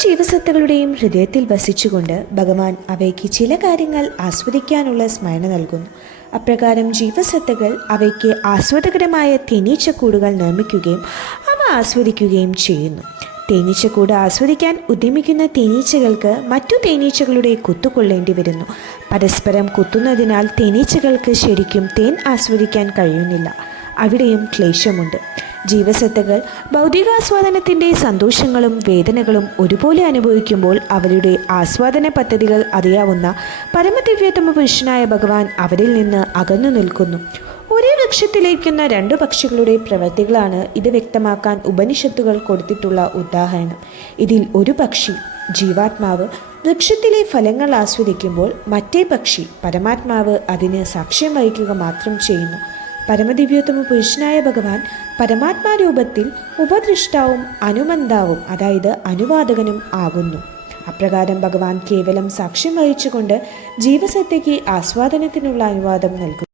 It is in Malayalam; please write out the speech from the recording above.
ജീവസത്തകളുടെയും ഹൃദയത്തിൽ വസിച്ചുകൊണ്ട് ഭഗവാൻ അവയ്ക്ക് ചില കാര്യങ്ങൾ ആസ്വദിക്കാനുള്ള സ്മരണ നൽകുന്നു. അപ്രകാരം ജീവസത്തകൾ അവയ്ക്ക് ആസ്വാദകരമായ തേനീച്ചക്കൂടുകൾ നിർമ്മിക്കുകയും അവ ആസ്വദിക്കുകയും ചെയ്യുന്നു. തേനീച്ചക്കൂട് ആസ്വദിക്കാൻ ഉദ്യമിക്കുന്ന തേനീച്ചകൾക്ക് മറ്റു തേനീച്ചകളുടെ കുത്തുകൊള്ളേണ്ടി വരുന്നു. പരസ്പരം കുത്തുന്നതിനാൽ തേനീച്ചകൾക്ക് ശരിക്കും തേൻ ആസ്വദിക്കാൻ കഴിയുന്നില്ല. അവിടെയും ക്ലേശമുണ്ട്. ജീവസത്തകൾ ഭൗതികാസ്വാദനത്തിന്റെ സന്തോഷങ്ങളും വേദനകളും ഒരുപോലെ അനുഭവിക്കുമ്പോൾ അവരുടെ ആസ്വാദന പദ്ധതികൾ അറിയാവുന്ന പരമദിവ്യതമ പുരുഷനായ ഭഗവാൻ അവരിൽ നിന്ന് അകന്നു നിൽക്കുന്നു. ഒരേ വൃക്ഷത്തിലേക്കുന്ന രണ്ടു പക്ഷികളുടെ പ്രവൃത്തികളാണ് ഇത് വ്യക്തമാക്കാൻ ഉപനിഷത്തുകൾ കൊടുത്തിട്ടുള്ള ഉദാഹരണം. ഇതിൽ ഒരു പക്ഷി ജീവാത്മാവ് വൃക്ഷത്തിലെ ഫലങ്ങൾ ആസ്വദിക്കുമ്പോൾ മറ്റേ പക്ഷി പരമാത്മാവ് അതിന് സാക്ഷ്യം വഹിക്കുക മാത്രം ചെയ്യുന്നു. പരമദിവ്യോത്തമ പുരുഷനായ ഭഗവാൻ പരമാത്മാരൂപത്തിൽ ഉപദൃഷ്ടാവും അനുമന്താവും അതായത് അനുവാദകനും ആകുന്നു. അപ്രകാരം ഭഗവാൻ കേവലം സാക്ഷ്യം വഹിച്ചുകൊണ്ട് ജീവസത്തയ്ക്ക് ആസ്വാദനത്തിനുള്ള അനുവാദം നൽകുന്നു.